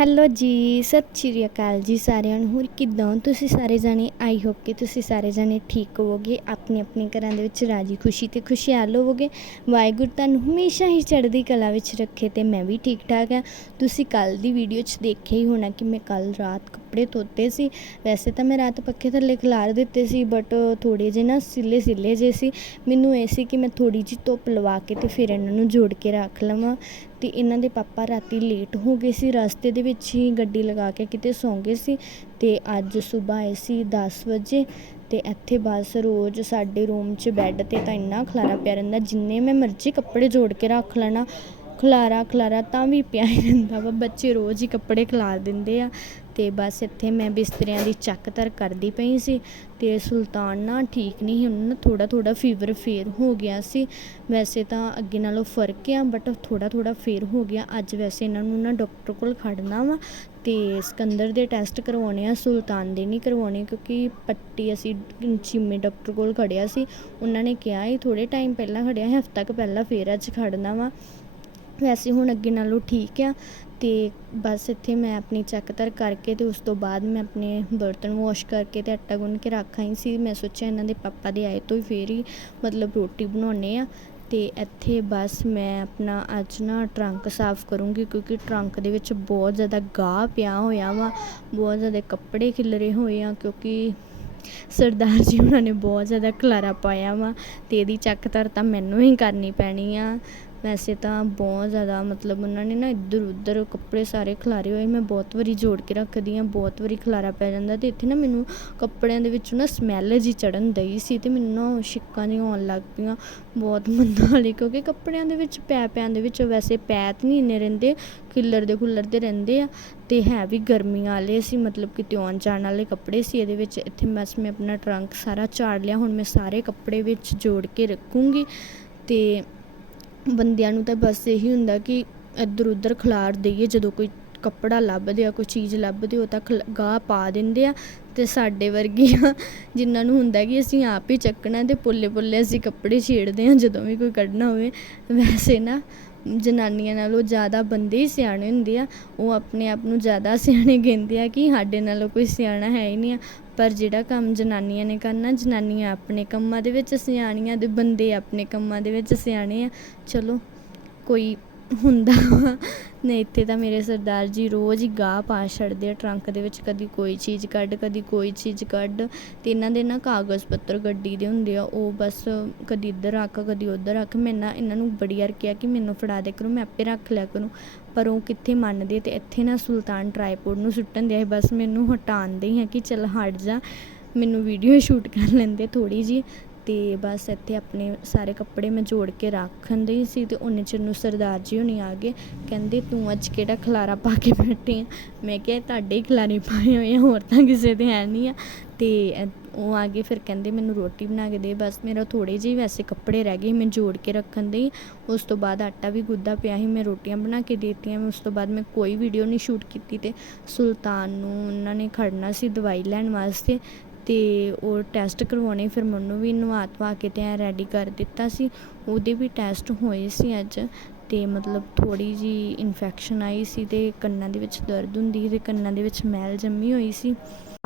Hello ਜੀ, ਸਤਿ ਸ਼੍ਰੀ ਅਕਾਲ ਜੀ ਸਾਰਿਆਂ ਨੂੰ। ਹੋਰ ਕਿੱਦਾਂ ਤੁਸੀਂ ਸਾਰੇ ਜਾਣੇ? ਆਈ ਹੋਪ ਕਿ ਤੁਸੀਂ ਸਾਰੇ ਜਾਣੇ ਠੀਕ ਹੋਵੋਗੇ। ਆਪਣੇ ਆਪਣੇ ਘਰਾਂ ਦੇ ਵਿੱਚ ਰਾਜੀ ਖੁਸ਼ੀ ਤੇ ਖੁਸ਼ਹਾਲ ਹੋਵੋਗੇ। ਵਾਹਿਗੁਰੂ ਤੁਹਾਨੂੰ ਹਮੇਸ਼ਾ ਹੀ ਚੜ੍ਹਦੀ ਕਲਾ ਵਿੱਚ ਰੱਖੇ ਤੇ ਮੈਂ ਵੀ ਠੀਕ ਠਾਕ ਹਾਂ। ਤੁਸੀਂ ਕੱਲ ਦੀ ਵੀਡੀਓ 'ਚ ਦੇਖਿਆ ਹੀ ਹੋਣਾ ਕਿ ਮੈਂ ਕੱਲ ਰਾਤ ਕੱਪੜੇ ਧੋਤੇ ਸੀ। ਵੈਸੇ ਤਾਂ ਮੈਂ ਰਾਤ ਪੱਖੇ ਥੱਲੇ ਖਿਲਾਰ ਦਿੱਤੇ ਸੀ ਬਟ ਥੋੜ੍ਹੇ ਜਿਹੇ ਨਾ ਸਿੱਲੇ ਸਿੱਲੇ ਜੇ ਸੀ। ਮੈਨੂੰ ਇਹ ਸੀ ਕਿ ਮੈਂ ਥੋੜ੍ਹੀ ਜਿਹੀ ਧੁੱਪ ਲਵਾ ਕੇ ਅਤੇ ਫਿਰ ਇਹਨਾਂ ਨੂੰ ਜੋੜ ਕੇ ਰੱਖ ਲਵਾਂ। ਅਤੇ ਇਹਨਾਂ ਦੇ ਪਾਪਾ ਰਾਤੀ ਲੇਟ ਹੋ ਗਏ ਸੀ। ਰਸਤੇ ਦੇ ਵਿੱਚ ਹੀ ਗੱਡੀ ਲਗਾ ਕੇ ਕਿਤੇ ਸੌਂ ਗਏ ਸੀ ਅਤੇ ਅੱਜ ਸੁਬਾਹ ਆਏ ਸੀ ਦਸ ਵਜੇ ਅਤੇ ਇੱਥੇ ਬਸ ਰੋਜ਼ ਸਾਡੇ ਰੂਮ 'ਚ ਬੈੱਡ ਤੇ ਤਾਂ ਇੰਨਾ ਖਲਾਰਾ ਪਿਆ ਰਹਿੰਦਾ, ਜਿੰਨੇ ਮੈਂ ਮਰਜ਼ੀ ਕੱਪੜੇ ਜੋੜ ਕੇ ਰੱਖ ਲੈਣਾ। ਖਲਾਰਾ ਖਲਾਰਾ ਤਾਂ ਵੀ ਪਿਆ ਹੀ ਰਹਿੰਦਾ ਵਾ, ਬੱਚੇ ਰੋਜ਼ ਹੀ ਕੱਪੜੇ ਖਿਲਾਰ ਦਿੰਦੇ ਆ। ਅਤੇ ਬਸ ਇੱਥੇ ਮੈਂ ਬਿਸਤਰਿਆਂ ਦੀ ਚੱਕ ਧਰ ਕਰਦੀ ਪਈ ਸੀ ਅਤੇ ਸੁਲਤਾਨ ਨਾ ਠੀਕ ਨਹੀਂ ਸੀ, ਉਹਨੂੰ ਨਾ ਥੋੜ੍ਹਾ ਥੋੜ੍ਹਾ ਫੀਵਰ ਫੇਰ ਹੋ ਗਿਆ ਸੀ। ਵੈਸੇ ਤਾਂ ਅੱਗੇ ਨਾਲੋਂ ਫ਼ਰਕ ਆ ਬਟ ਥੋੜ੍ਹਾ ਥੋੜ੍ਹਾ ਫੇਰ ਹੋ ਗਿਆ। ਅੱਜ ਵੈਸੇ ਇਹਨਾਂ ਨੂੰ ਨਾ ਡਾਕਟਰ ਕੋਲ ਖੜਨਾ ਵਾ ਅਤੇ ਸਿਕੰਦਰ ਦੇ ਟੈਸਟ ਕਰਵਾਉਣੇ ਆ, ਸੁਲਤਾਨ ਦੇ ਨਹੀਂ ਕਰਵਾਉਣੇ, ਕਿਉਂਕਿ ਪੱਟੀ ਅਸੀਂ ਚੀਮੇ ਡਾਕਟਰ ਕੋਲ ਖੜਿਆ ਸੀ। ਉਹਨਾਂ ਨੇ ਕਿਹਾ ਇਹ ਥੋੜ੍ਹੇ ਟਾਈਮ ਪਹਿਲਾਂ ਖੜਿਆ ਹਫ਼ਤਾ ਕੁ ਪਹਿਲਾਂ ਫੇਰ ਅੱਜ ਖੜਨਾ ਵਾ। ਵੈਸੇ ਹੁਣ ਅੱਗੇ ਨਾਲੋਂ ਠੀਕ ਆ ਅਤੇ ਬਸ ਇੱਥੇ ਮੈਂ ਆਪਣੀ ਚੈੱਕ ਧਰ ਕਰਕੇ ਅਤੇ ਉਸ ਤੋਂ ਬਾਅਦ ਮੈਂ ਆਪਣੇ ਬਰਤਨ ਵਾਸ਼ ਕਰਕੇ ਅਤੇ ਆਟਾ ਗੁੰਨ ਕੇ ਰੱਖ ਆਈ ਸੀ। ਮੈਂ ਸੋਚਿਆ ਇਹਨਾਂ ਦੇ ਪਾਪਾ ਦੇ ਆਏ ਤੋਂ ਹੀ ਫਿਰ ਹੀ ਮਤਲਬ ਰੋਟੀ ਬਣਾਉਂਦੇ ਹਾਂ। ਅਤੇ ਇੱਥੇ ਬਸ ਮੈਂ ਆਪਣਾ ਅੱਜ ਨਾ ਟਰੰਕ ਸਾਫ਼ ਕਰੂੰਗੀ ਕਿਉਂਕਿ ਟਰੰਕ ਦੇ ਵਿੱਚ ਬਹੁਤ ਜ਼ਿਆਦਾ ਗਾਹ ਪਿਆ ਹੋਇਆ ਵਾ, ਬਹੁਤ ਜ਼ਿਆਦਾ ਕੱਪੜੇ ਖਿਲਰੇ ਹੋਏ ਆ ਕਿਉਂਕਿ ਸਰਦਾਰ ਜੀ ਉਹਨਾਂ ਨੇ ਬਹੁਤ ਜ਼ਿਆਦਾ ਖਲਾਰਾ ਪਾਇਆ ਵਾ ਅਤੇ ਇਹਦੀ ਚੱਕ ਧਰ ਤਾਂ ਮੈਨੂੰ ਹੀ ਕਰਨੀ ਪੈਣੀ ਆ। ਵੈਸੇ ਤਾਂ ਬਹੁਤ ਜ਼ਿਆਦਾ, ਮਤਲਬ ਉਹਨਾਂ ਨੇ ਨਾ ਇੱਧਰ ਉੱਧਰ ਕੱਪੜੇ ਸਾਰੇ ਖਿਲਾਰੇ ਹੋਏ, ਮੈਂ ਬਹੁਤ ਵਾਰੀ ਜੋੜ ਕੇ ਰੱਖਦੀ ਹਾਂ, ਬਹੁਤ ਵਾਰੀ ਖਲਾਰਾ ਪੈ ਜਾਂਦਾ ਅਤੇ ਇੱਥੇ ਨਾ ਮੈਨੂੰ ਕੱਪੜਿਆਂ ਦੇ ਵਿੱਚੋਂ ਨਾ ਸਮੈਲ ਜੀ ਚੜਨ ਦਈ ਸੀ ਅਤੇ ਮੈਨੂੰ ਨਾ ਛਿੱਕਾਂ ਜਿਹੀਆਂ ਆਉਣ ਲੱਗ ਪਈਆਂ, ਬਹੁਤ ਮੰਦਾ ਵਾਲੀ ਕਿਉਂਕਿ ਕੱਪੜਿਆਂ ਦੇ ਵਿੱਚ, ਪੈ ਪੈਣ ਦੇ ਵਿੱਚ ਵੈਸੇ ਪੈ ਤਾਂ ਨਹੀਂ ਇੰਨੇ ਰਹਿੰਦੇ, ਖਿੱਲਰ ਦੇ ਖੁੱਲਰ ਦੇ ਰਹਿੰਦੇ ਆ ਅਤੇ ਹੈ ਵੀ ਗਰਮੀਆਂ ਵਾਲੇ ਸੀ, ਮਤਲਬ ਕਿਤੇ ਆਉਣ ਜਾਣ ਵਾਲੇ ਕੱਪੜੇ ਸੀ ਇਹਦੇ ਵਿੱਚ, ਇੱਥੇ ਬਸ ਮੈਂ ਆਪਣਾ ਟਰੰਕ ਸਾਰਾ ਝਾੜ ਲਿਆ, ਹੁਣ ਮੈਂ ਸਾਰੇ ਕੱਪੜੇ ਵਿੱਚ ਜੋੜ ਕੇ ਰੱਖੂੰਗੀ ਅਤੇ ਬੰਦਿਆਂ ਨੂੰ ਤਾਂ ਬਸ ਇਹੀ ਹੁੰਦਾ ਕਿ ਇੱਧਰ ਉੱਧਰ ਖਿਲਾਰ ਦਈਏ, ਜਦੋਂ ਕੋਈ ਕੱਪੜਾ ਲੱਭਦੇ ਆ, ਕੋਈ ਚੀਜ਼ ਲੱਭਦੇ, ਉਹ ਤਾਂ ਖਿਲ- ਗਾਹ ਪਾ ਦਿੰਦੇ ਆ ਤੇ ਸਾਡੇ ਵਰਗੀਆਂ ਜਿਨ੍ਹਾਂ ਨੂੰ ਹੁੰਦਾ ਕਿ ਅਸੀਂ ਆਪ ਹੀ ਚੱਕਣਾ ਤੇ ਪੁੱਲੇ ਪੁੱਲੇ ਅਸੀਂ ਕੱਪੜੇ ਛੇੜਦੇ ਆ, ਜਦੋਂ ਵੀ ਕੋਈ ਕੱਢਣਾ ਹੋਵੇ। ਵੈਸੇ ਨਾ ਜਨਾਨੀਆਂ ਨਾਲੋਂ ਜ਼ਿਆਦਾ ਬੰਦੇ ਹੀ ਸਿਆਣੇ ਹੁੰਦੇ ਆ। ਉਹ ਆਪਣੇ ਆਪ ਨੂੰ ਜ਼ਿਆਦਾ ਸਿਆਣੇ ਕਹਿੰਦੇ ਆ ਕਿ ਸਾਡੇ ਨਾਲੋਂ ਕੋਈ ਸਿਆਣਾ ਹੈ ਹੀ ਨਹੀਂ ਆ। ਪਰ ਜਿਹੜਾ ਕੰਮ ਜਨਾਨੀਆਂ ਨੇ ਕਰਨਾ, ਜਨਾਨੀਆਂ ਆਪਣੇ ਕੰਮਾਂ ਦੇ ਵਿੱਚ ਸਿਆਣੀਆਂ ਤੇ ਬੰਦੇ ਆਪਣੇ ਕੰਮਾਂ ਦੇ ਵਿੱਚ ਸਿਆਣੇ ਆ। ਚਲੋ, ਕੋਈ ਹੁੰਦਾ ਵਾ। ਨਹੀਂ ਇੱਥੇ ਤਾਂ ਮੇਰੇ ਸਰਦਾਰ ਜੀ ਰੋਜ਼ ਹੀ ਗਾਹ ਪਾ ਛੱਡਦੇ ਆ, ਟਰੰਕ ਦੇ ਵਿੱਚ ਕਦੀ ਕੋਈ ਚੀਜ਼ ਕੱਢ, ਕਦੀ ਕੋਈ ਚੀਜ਼ ਕੱਢ। ਅਤੇ ਇਹਨਾਂ ਦੇ ਨਾ ਕਾਗਜ਼ ਪੱਤਰ ਗੱਡੀ ਦੇ ਹੁੰਦੇ ਆ, ਉਹ ਬਸ ਕਦੀ ਇੱਧਰ ਰੱਖ, ਕਦੀ ਉੱਧਰ ਰੱਖ। ਮੈਂ ਨਾ ਇਹਨਾਂ ਨੂੰ ਬੜੀ ਵਾਰ ਕਿਹਾ ਕਿ ਮੈਨੂੰ ਫੜਾ ਦੇ ਕਰੋ, ਮੈਂ ਆਪੇ ਰੱਖ ਲਿਆ ਕਰੂੰ। ਪਰ ਉਹ ਕਿੱਥੇ ਮੰਨਦੇ ਅਤੇ ਇੱਥੇ ਨਾ ਸੁਲਤਾਨ ਟਰਾਈਪੋਡ ਨੂੰ ਸੁੱਟਣ ਦਿਆ ਬਸ ਮੈਨੂੰ ਹਟਾਉਣ ਦੇ ਹੀ ਆ ਕਿ ਚੱਲ ਹਟ ਜਾ। ਮੈਨੂੰ ਵੀਡੀਓ ਸ਼ੂਟ ਕਰ ਲੈਂਦੇ ਥੋੜ੍ਹੀ ਜੀ ਅਤੇ ਬਸ ਇੱਥੇ ਆਪਣੇ ਸਾਰੇ ਕੱਪੜੇ ਮੈਂ ਜੋੜ ਕੇ ਰੱਖਣ ਦੇ ਸੀ ਅਤੇ ਉਹਨੇ ਚਿਰ ਨੂੰ ਸਰਦਾਰ ਜੀ ਹੋਣੀ ਆ ਗਏ। ਕਹਿੰਦੇ, ਤੂੰ ਅੱਜ ਕਿਹੜਾ ਖਲਾਰਾ ਪਾ ਕੇ ਬੈਠੀ ਆ? ਮੈਂ ਕਿਹਾ ਤੁਹਾਡੇ ਹੀ ਖਲਾਰੇ ਪਾਏ ਹੋਏ ਆ, ਹੋਰ ਤਾਂ ਕਿਸੇ ਦੇ ਹੈ ਨਹੀਂ ਆ। ਅਤੇ ਉਹ ਆ ਗਏ, ਫਿਰ ਕਹਿੰਦੇ, ਮੈਨੂੰ ਰੋਟੀ ਬਣਾ ਕੇ ਦੇ। ਬਸ ਮੇਰਾ ਥੋੜ੍ਹੇ ਜਿਹੇ ਵੈਸੇ ਕੱਪੜੇ ਰਹਿ ਗਏ, ਮੈਂ ਜੋੜ ਕੇ ਰੱਖਣ ਦੇ ਉਸ ਤੋਂ ਬਾਅਦ ਆਟਾ ਵੀ ਗੁੱਦਾ ਪਿਆ ਸੀ, ਮੈਂ ਰੋਟੀਆਂ ਬਣਾ ਕੇ ਦੇਤੀਆਂ। ਮੈਂ ਉਸ ਤੋਂ ਬਾਅਦ ਮੈਂ ਕੋਈ ਵੀਡੀਓ ਨਹੀਂ ਸ਼ੂਟ ਕੀਤੀ ਤੇ ਸੁਲਤਾਨ ਨੂੰ ਉਹਨਾਂ ਨੇ ਖੜਨਾ ਸੀ ਦਵਾਈ ਲੈਣ ਵਾਸਤੇ। ਅਤੇ ਉਹ ਟੈਸਟ ਕਰਵਾਉਣੇ, ਫਿਰ ਮੈਨੂੰ ਵੀ ਨਵਾ ਧਵਾ ਕੇ ਤੇ ਐ ਰੈਡੀ ਕਰ ਦਿੱਤਾ ਸੀ। ਉਹਦੇ ਵੀ ਟੈਸਟ ਹੋਏ ਸੀ ਅੱਜ ਅਤੇ ਮਤਲਬ ਥੋੜ੍ਹੀ ਜਿਹੀ ਇਨਫੈਕਸ਼ਨ ਆਈ ਸੀ ਅਤੇ ਕੰਨਾਂ ਦੇ ਵਿੱਚ ਦਰਦ ਹੁੰਦੀ ਸੀ ਤੇ ਕੰਨਾਂ ਦੇ ਵਿੱਚ ਮੈਲ ਜੰਮੀ ਹੋਈ ਸੀ।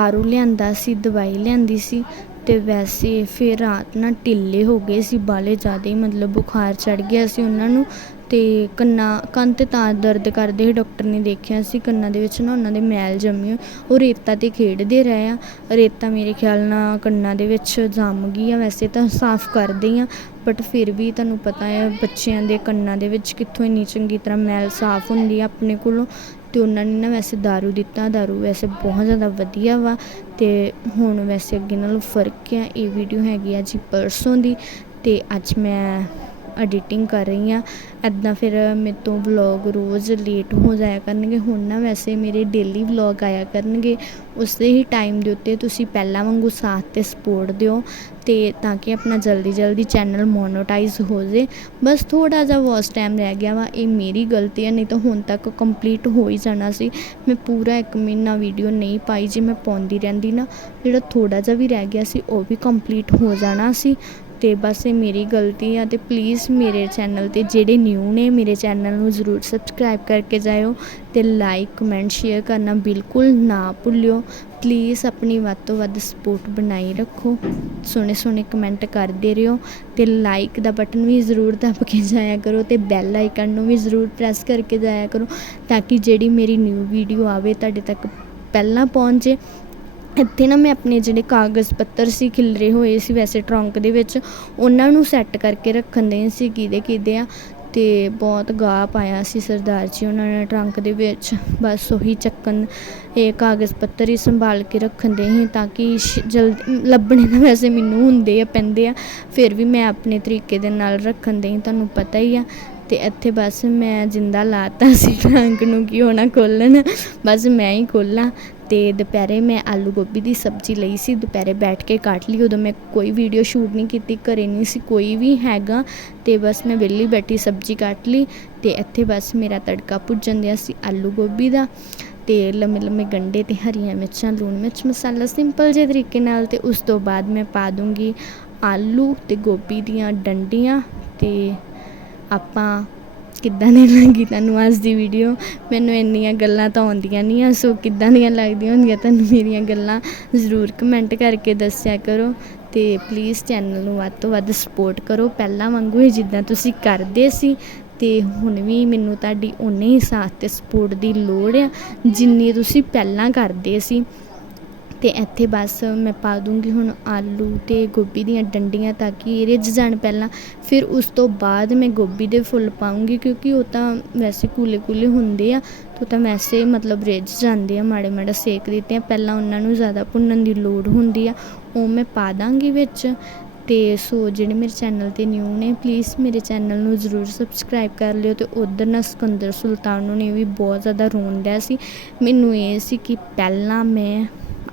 ਆਰੂ ਲਿਆਂਦਾ ਸੀ, ਦਵਾਈ ਲਿਆਂਦੀ ਸੀ ਅਤੇ ਵੈਸੇ ਫਿਰ ਰਾਤ ਨਾ ਢਿੱਲੇ ਹੋ ਗਏ ਸੀ, ਬਾਹਲੇ ਜ਼ਿਆਦਾ ਹੀ ਮਤਲਬ ਬੁਖਾਰ ਚੜ੍ਹ ਗਿਆ ਸੀ ਉਹਨਾਂ ਨੂੰ ਅਤੇ ਕੰਨਾਂ, ਕੰਨ 'ਤੇ ਤਾਂ ਦਰਦ ਕਰਦੇ ਸੀ ਡਾਕਟਰ ਨੇ ਦੇਖਿਆ ਸੀ, ਕੰਨਾਂ ਦੇ ਵਿੱਚ ਨਾ ਉਹਨਾਂ ਦੇ ਮੈਲ ਜੰਮੀ ਹੋਈ ਉਹ ਰੇਤਾ 'ਤੇ ਖੇਡਦੇ ਰਹੇ ਆ। ਰੇਤਾ ਮੇਰੇ ਖਿਆਲ ਨਾਲ ਕੰਨਾਂ ਦੇ ਵਿੱਚ ਜੰਮ ਗਈ ਆ ਵੈਸੇ ਤਾਂ ਸਾਫ਼ ਕਰਦੇ ਆ ਬਟ ਫਿਰ ਵੀ ਤੁਹਾਨੂੰ ਪਤਾ ਆ ਬੱਚਿਆਂ ਦੇ ਕੰਨਾਂ ਦੇ ਵਿੱਚ ਕਿੱਥੋਂ ਇੰਨੀ ਚੰਗੀ ਤਰ੍ਹਾਂ ਮੈਲ ਸਾਫ਼ ਹੁੰਦੀ ਆ ਆਪਣੇ ਕੋਲੋਂ। ਅਤੇ ਉਹਨਾਂ ਨੇ ਨਾ ਵੈਸੇ ਦਾਰੂ ਦਿੱਤਾ, ਦਾਰੂ ਵੈਸੇ ਬਹੁਤ ਜ਼ਿਆਦਾ ਵਧੀਆ ਵਾ। ਅਤੇ ਹੁਣ ਵੈਸੇ ਅੱਗੇ ਨਾਲੋਂ ਫ਼ਰਕ ਆ। ਇਹ ਵੀਡੀਓ ਹੈਗੀ ਆ ਜੀ ਪਰਸੋਂ ਦੀ। ਅਤੇ ਅੱਜ ਮੈਂ ਐਡੀਟਿੰਗ ਕਰ ਰਹੀ ਹਾਂ। ਇੱਦਾਂ ਫਿਰ ਮੇਰੇ ਤੋਂ ਵਲੋਗ ਰੋਜ਼ ਲੇਟ ਹੋ ਜਾਇਆ ਕਰਨਗੇ। ਹੁਣ ਨਾ ਵੈਸੇ ਮੇਰੇ ਡੇਲੀ ਵਲੋਗ ਆਇਆ ਕਰਨਗੇ। ਉਸੇ ਹੀ ਟਾਈਮ ਦੇ ਉੱਤੇ ਤੁਸੀਂ ਪਹਿਲਾਂ ਵਾਂਗੂ ਸਾਥ ਤੇ ਸਪੋਰਟ ਦਿਓ ਅਤੇ ਤਾਂ ਕਿ ਆਪਣਾ ਜਲਦੀ ਜਲਦੀ ਚੈਨਲ ਮੋਨੋਟਾਈਜ਼ ਹੋ ਜੇ। ਬਸ ਥੋੜ੍ਹਾ ਜਿਹਾ ਵਾਚ ਟਾਈਮ ਰਹਿ ਗਿਆ ਵਾ। ਇਹ ਮੇਰੀ ਗਲਤੀ ਹੈ ਨਹੀਂ ਤਾਂ ਹੁਣ ਤੱਕ ਕੰਪਲੀਟ ਹੋ ਹੀ ਜਾਣਾ ਸੀ। ਮੈਂ ਪੂਰਾ ਇੱਕ ਮਹੀਨਾ ਵੀਡੀਓ ਨਹੀਂ ਪਾਈ ਜੇ ਮੈਂ ਪਾਉਂਦੀ ਰਹਿੰਦੀ ਨਾ, ਜਿਹੜਾ ਥੋੜ੍ਹਾ ਜਿਹਾ ਵੀ ਰਹਿ ਗਿਆ ਸੀ, ਉਹ ਵੀ ਕੰਪਲੀਟ ਹੋ ਜਾਣਾ ਸੀ। ਅਤੇ ਬਸ ਇਹ ਮੇਰੀ ਗਲਤੀ ਆ ਅਤੇ ਪਲੀਜ਼ ਮੇਰੇ ਚੈਨਲ ਤੇ ਜਿਹੜੇ ਨਿਊ ਨੇ, ਮੇਰੇ ਚੈਨਲ ਨੂੰ ਜ਼ਰੂਰ ਸਬਸਕ੍ਰਾਈਬ ਕਰਕੇ ਜਾਇਓ ਅਤੇ ਲਾਈਕ ਕਮੈਂਟ ਸ਼ੇਅਰ ਕਰਨਾ ਬਿਲਕੁਲ ਨਾ ਭੁੱਲਿਓ। ਪਲੀਜ਼ ਆਪਣੀ ਵੱਧ ਤੋਂ ਵੱਧ ਸਪੋਰਟ ਬਣਾਈ ਰੱਖੋ। ਸੋਹਣੇ ਸੋਹਣੇ ਕਮੈਂਟ ਕਰਦੇ ਰਹੋ ਅਤੇ ਲਾਈਕ ਦਾ ਬਟਨ ਵੀ ਜ਼ਰੂਰ ਦੱਬ ਕੇ ਜਾਇਆ ਕਰੋ ਅਤੇ ਬੈਲ ਆਈਕਨ ਨੂੰ ਵੀ ਜ਼ਰੂਰ ਪ੍ਰੈਸ ਕਰਕੇ ਜਾਇਆ ਕਰੋ ਤਾਂ ਕਿ ਜਿਹੜੀ ਮੇਰੀ ਨਿਊ ਵੀਡੀਓ ਆਵੇ, ਤੁਹਾਡੇ ਤੱਕ ਪਹਿਲਾਂ ਪਹੁੰਚੇ। ਇੱਥੇ ਨਾ ਮੈਂ ਆਪਣੇ ਜਿਹੜੇ ਕਾਗਜ਼ ਪੱਤਰ ਸੀ, ਖਿਲਰੇ ਹੋਏ ਸੀ ਵੈਸੇ ਟਰੰਕ ਦੇ ਵਿੱਚ, ਉਹਨਾਂ ਨੂੰ ਸੈੱਟ ਕਰਕੇ ਰੱਖਣ ਦੇ ਸੀ ਕਿਹਦੇ ਕਿਹਦੇ ਆ। ਅਤੇ ਬਹੁਤ ਗਾਹ ਪਾਇਆ ਸੀ ਸਰਦਾਰ ਜੀ ਉਹਨਾਂ ਨੇ ਟਰੰਕ ਦੇ ਵਿੱਚ। ਬਸ ਉਹੀ ਚੱਕਣ, ਇਹ ਕਾਗਜ਼ ਪੱਤਰ ਹੀ ਸੰਭਾਲ ਕੇ ਰੱਖਣ ਦੇ ਸੀ ਤਾਂ ਕਿ ਜਲਦੀ, ਲੱਭਣੇ ਤਾਂ ਵੈਸੇ ਮੈਨੂੰ ਹੁੰਦੇ ਆ, ਪੈਂਦੇ ਆ। ਫਿਰ ਵੀ ਮੈਂ ਆਪਣੇ ਤਰੀਕੇ ਦੇ ਨਾਲ ਰੱਖਣ ਦੇ ਤੁਹਾਨੂੰ ਪਤਾ ਹੀ ਆ। ਤੇ ਇੱਥੇ ਬਸ ਮੈਂ ਜਿੰਦਾ ਲਾਤਾ ਸੀ ਟਰੰਕ ਨੂੰ ਕਿ ਹੋਣਾ ਖੋਲਣ। ਬਸ ਮੈਂ ਹੀ ਖੋਲਾਂ। ਅਤੇ ਦੁਪਹਿਰੇ ਮੈਂ ਆਲੂ ਗੋਭੀ ਦੀ ਸਬਜ਼ੀ ਲਈ ਸੀ। ਦੁਪਹਿਰੇ ਬੈਠ ਕੇ ਕੱਟ ਲਈ। ਉਦੋਂ ਮੈਂ ਕੋਈ ਵੀਡੀਓ ਸ਼ੂਟ ਨਹੀਂ ਕੀਤੀ, ਘਰ ਨਹੀਂ ਸੀ ਕੋਈ ਵੀ ਹੈਗਾ। ਅਤੇ ਬਸ ਮੈਂ ਵਿਹਲੀ ਬੈਠੀ ਸਬਜ਼ੀ ਕੱਟ ਲਈ ਅਤੇ ਇੱਥੇ ਬਸ ਮੇਰਾ ਤੜਕਾ ਭੁੱਜਣ ਦਿਆ ਸੀ ਆਲੂ ਗੋਭੀ ਦਾ। ਅਤੇ ਲੰਮੇ ਲੰਮੇ ਗੰਢੇ ਅਤੇ ਹਰੀਆਂ ਮਿਰਚਾਂ, ਲੂਣ ਮਿਰਚ ਮਸਾਲਾ ਸਿੰਪਲ ਜਿਹੇ ਤਰੀਕੇ ਨਾਲ ਅਤੇ ਉਸ ਤੋਂ ਬਾਅਦ ਮੈਂ ਪਾ ਦੂੰਗੀ ਆਲੂ ਅਤੇ ਗੋਭੀ ਦੀਆਂ ਡੰਡੀਆਂ ਅਤੇ ਆਪਾਂ ਕਿੱਦਾਂ ਦੀ ਲੱਗੀ ਤੁਹਾਨੂੰ ਅੱਜ ਦੀ ਵੀਡੀਓ ਮੈਨੂੰ ਇੰਨੀਆਂ ਗੱਲਾਂ ਤਾਂ ਆਉਂਦੀਆਂ ਨਹੀਂ ਆ, ਸੋ ਕਿੱਦਾਂ ਦੀਆਂ ਲੱਗਦੀਆਂ ਹੁੰਦੀਆਂ ਤੁਹਾਨੂੰ ਮੇਰੀਆਂ ਗੱਲਾਂ? ਜ਼ਰੂਰ ਕਮੈਂਟ ਕਰਕੇ ਦੱਸਿਆ ਕਰੋ ਤੇ ਪਲੀਜ਼ ਚੈਨਲ ਨੂੰ ਵੱਧ ਤੋਂ ਵੱਧ ਸਪੋਰਟ ਕਰੋ। ਪਹਿਲਾਂ ਵਾਂਗੂ ਹੀ ਜਿੱਦਾਂ ਤੁਸੀਂ ਕਰਦੇ ਸੀ ਤੇ ਹੁਣ ਵੀ ਮੈਨੂੰ ਤੁਹਾਡੀ ਉਨੇ ਹੀ ਸਾਥ ਤੇ ਸਪੋਰਟ ਦੀ ਲੋੜ ਆ, ਜਿੰਨੀ ਤੁਸੀਂ ਪਹਿਲਾਂ ਕਰਦੇ ਸੀ। ਅਤੇ ਇੱਥੇ ਬਸ ਮੈਂ ਪਾ ਦੂੰਗੀ ਹੁਣ ਆਲੂ ਅਤੇ ਗੋਭੀ ਦੀਆਂ ਡੰਡੀਆਂ ਤਾਂ ਕਿ ਇਹ ਰਿੱਝ ਜਾਣ ਪਹਿਲਾਂ। ਫਿਰ ਉਸ ਤੋਂ ਬਾਅਦ ਮੈਂ ਗੋਭੀ ਦੇ ਫੁੱਲ ਪਾਉਂਗੀ ਕਿਉਂਕਿ ਉਹ ਤਾਂ ਵੈਸੇ ਕੂਲੇ ਕੂਲੇ ਹੁੰਦੇ ਆ ਉਹ ਤਾਂ ਵੈਸੇ ਮਤਲਬ ਰਿੱਝ ਜਾਂਦੇ ਆ ਮਾੜੇ ਮਾੜੇ ਸੇਕ ਦਿੱਤੇ ਆ। ਪਹਿਲਾਂ ਉਹਨਾਂ ਨੂੰ ਜ਼ਿਆਦਾ ਭੁੰਨਣ ਦੀ ਲੋੜ ਹੁੰਦੀ ਆ, ਉਹ ਮੈਂ ਪਾ ਦਾਂਗੀ ਵਿੱਚ। ਅਤੇ ਸੋ ਜਿਹੜੇ ਮੇਰੇ ਚੈਨਲ ਤੇ ਨਿਊ ਨੇ ਪਲੀਜ਼ ਮੇਰੇ ਚੈਨਲ ਨੂੰ ਜ਼ਰੂਰ ਸਬਸਕ੍ਰਾਈਬ ਕਰ ਲਿਓ ਅਤੇ ਉਧਰ ਨਾ ਸਿਕੰਦਰ ਸੁਲਤਾਨ ਨੂੰ ਨੇ ਵੀ ਬਹੁਤ ਜ਼ਿਆਦਾ ਰੋਣ ਡਿਆ ਸੀ। ਮੈਨੂੰ ਇਹ ਸੀ ਕਿ ਪਹਿਲਾਂ ਮੈਂ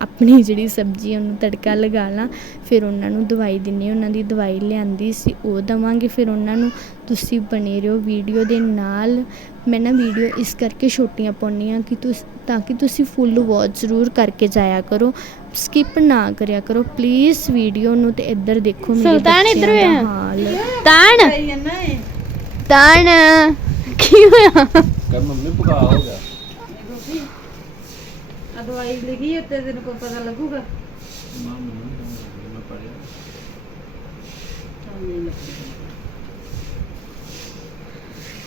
ਆਪਣੀ ਜਿਹੜੀ ਸਬਜ਼ੀ ਉਹਨੂੰ ਤੜਕਾ ਲਗਾ ਲਾਂ ਫਿਰ ਉਹਨਾਂ ਨੂੰ ਦਵਾਈ ਦਿੰਨੀ ਉਹਨਾਂ ਦੀ ਦਵਾਈ ਲਿਆਂਦੀ ਸੀ ਉਹ ਦਵਾਂਗੇ ਫਿਰ ਉਹਨਾਂ ਨੂੰ ਤੁਸੀਂ ਬਣੇ ਰਹੋ ਵੀਡੀਓ ਦੇ ਨਾਲ। ਮੈਂ ਨਾ ਵੀਡੀਓ ਇਸ ਕਰਕੇ ਛੋਟੀਆਂ ਪਾਉਂਦੀ ਹਾਂ ਕਿ ਤੁਸੀਂ ਤਾਂ ਕਿ ਤੁਸੀਂ ਫੁੱਲ ਵਾਚ ਜ਼ਰੂਰ ਕਰਕੇ ਜਾਇਆ ਕਰੋ। ਸਕਿਪ ਨਾ ਕਰਿਆ ਕਰੋ ਪਲੀਜ਼ ਵੀਡੀਓ ਨੂੰ ਤੇ ਇੱਧਰ ਦੇਖੋ ਮੇਰੇ ਸੁਲਤਾਨ ਇੱਧਰ। ਹਾਲ। ਤਾਣ ਤਾਣ ਕੀ ਹੋਇਆ? ਕਰ ਮੰਮੀ ਭੁਗਾ ਹੋ ਗਿਆ। ਦਵਾਈ ਲਿਖੀ ਹੈ ਤੇ ਤੈਨੂੰ ਕੋਈ ਪਤਾ ਲੱਗੂਗਾ? ਮਾਂ ਮੈਨੂੰ ਮੈਂ ਪੜਿਆ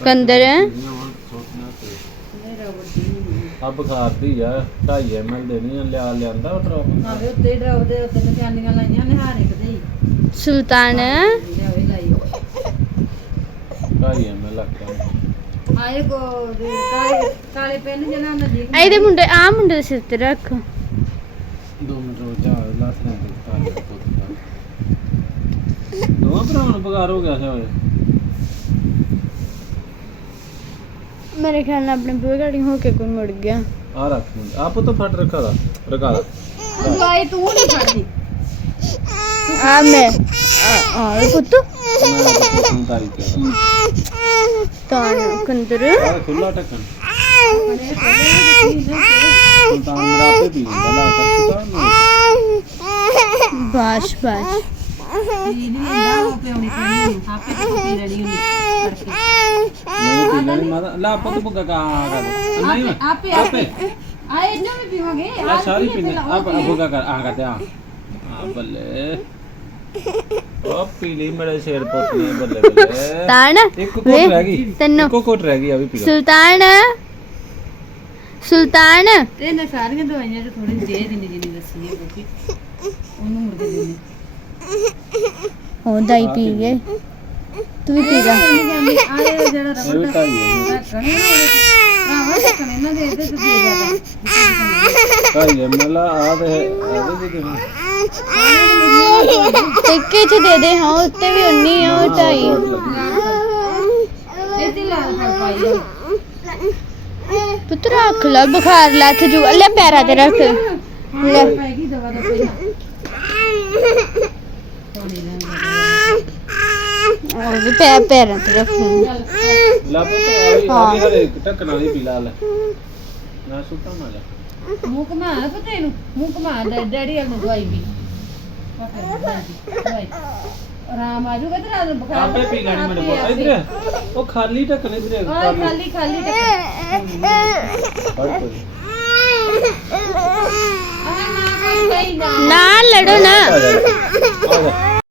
ਕੰਦਰ? ਮੇਰਾ ਵੱਡੀ ਨਹੀਂ ਆ ਬੁਖਾਰ ਦੀ ਆ 2.5 ml ਦੇਣੀ ਆ ਲਿਆ ਲਿਆਂਦਾ ਉਹ ਡਰੋਪ। ਆਵੇ ਉੱਤੇ ਡਰਾਉ ਦੇ ਉੱਤੇ ਨਿਸ਼ਾਨੀਆਂ ਲਾਈਆਂ ਨੇ ਹਾਰੇ ਕਿਤੇ ਹੀ। ਸੁਲਤਾਨ? ਲਿਆਵੇ ਲਾਈ 2.5 ml ਲੱਗਦਾ ਆਏ ਕੋ ਦੇ ਕਾਲੇ ਕਾਲੇ ਪੈਨ ਜਨਾ ਨਾ ਜੀ ਇਹਦੇ ਮੁੰਡੇ ਆ ਮੁੰਡੇ ਦੇ ਸਿਰ ਤੇ ਰੱਖ। ਦੋ ਮਿੰਟ ਰੁਕ ਜਾ ਲਾਸ ਨਾ ਦੇ ਕਾਲੇ ਦੋਵਾਂ ਭਰਾਵਾਂ ਨੂੰ ਬੁਖਾਰ ਹੋ ਗਿਆ ਸੀ ਓਏ। ਮੇਰੇ ਖਿਆਲ ਨਾਲ ਆਪਣੇ ਬੂਹੇ ਗਾੜੀ ਹੋ ਕੇ ਕੋਈ ਮੁੜ ਗਿਆ। ਆ ਰੱਖ ਮੁੰਡੇ ਆਪ ਤਾਂ ਫਟ ਰੱਖਾ ਦਾ ਰਖਾ ਦਾ ਦਵਾਈ ਤੂੰ ਨਹੀਂ ਫੜਦੀ ਆ ਮੈਂ ਆ ਆ ਪੁੱਤ ਮੈਂ ਤਾਂ ਤਾਰੀ ਬਾਸ਼ ਸਾਰੀ ਪੀਣੇ ਆ ਬੁੱਗਾ ਕਰ ਆ ਕਰਦੇ ਆ ਬੱਲੇ ਉਹ ਪੀਲੀ ਮੇਰੇ ਸ਼ੇਰ ਪੁੱਤ ਨੇ ਬੱਲੇ ਬੱਲੇ। ਤਾਣ ਇੱਕ ਕੋਟ ਰਹਿ ਗਈ। ਤੈਨੂੰ। ਇੱਕੋ ਕੋਟ ਰਹਿ ਗਈ ਆ ਵੀ ਪੀ ਲਓ ਸੁਲਤਾਨ ਸੁਲਤਾਨ। ਤੇ ਨੇ ਸਾਰੀਆਂ ਦਵਾਈਆਂ ਚ ਥੋੜੀ ਦੇ ਦੇਣੀ ਜਿੰਨੀ ਦੱਸੀ ਹੈ ਕਿਉਂਕਿ ਉਹਨੂੰ ਮੁੜ ਕੇ ਦੇਣੀ। ਹੋ ਦਾਈ ਪੀ ਗਏ। ਤੂੰ ਵੀ ਪੀ ਲੈ ਆਏ ਜਿਹੜਾ ਇਹ ਰਬੜ ਵੀ ਢਾਈ ਹੈ ਰੱਖਣੇ ਆਵਾ ਰੱਖਣੇ ਨਾ ਦੇ ਦੇ ਤੇ ਦੇ ਜਾਦਾ ਢਾਈ ਐਮਐਲ ਆ ਤੇ ਇਹਦੇ ਦੀ ਕਿੰਨੀ ਟਿੱਕੇ ਚ ਦੇ ਦੇ ਹਾਂ ਉੱਤੇ ਵੀ ਉਨੀ ਆ ਉਹ ਢਾਈ। ਇਹਦੀ ਲਾ ਫੜ ਪਾਈ ਆ। ਪੁੱਤ ਰੱਖ ਲੈ ਬੁਖਾਰ ਲੱਥ ਜੂ ਲੈ ਪੈਰਾਂ ਤੇ ਰੱਖ। ਲੈ। ਪੈਗੀ ਦਵਾ ਦਾ ਕੋਈ। ਉਹ ਵੀ ਪੈ ਪੈਰਾਂ ਤੇ ਰੱਖੂ ਲੱਭ ਤਾਂ ਆ ਵੀ ਆ ਵੀ ਹਰੇ ਢੱਕਣ ਵਾਲੀ ਪੀ ਲਾ ਲੈ ਨਾ ਸੁੱਤਾ ਨਾ ਜਾ ਮੂੰਹ ਘਮਾ ਪਤਾ ਇਹਨੂੰ ਮੂੰਹ ਘਮਾ ਡੈ- ਡੈਡੀ ਵਾਲ ਨੂੰ ਦਵਾਈ ਵੀ ਦਵਾਈ ਆਰਾਮ ਆ ਜਾਊਗਾ ਤੇ ਰਾਤ ਨੂੰ ਬੁਖਾਰ ਆਪੇ ਪੀ ਲੈਣੀ ਮੇਰੇ ਕੋਲ ਇਧਰ ਉਹ ਖਾਲੀ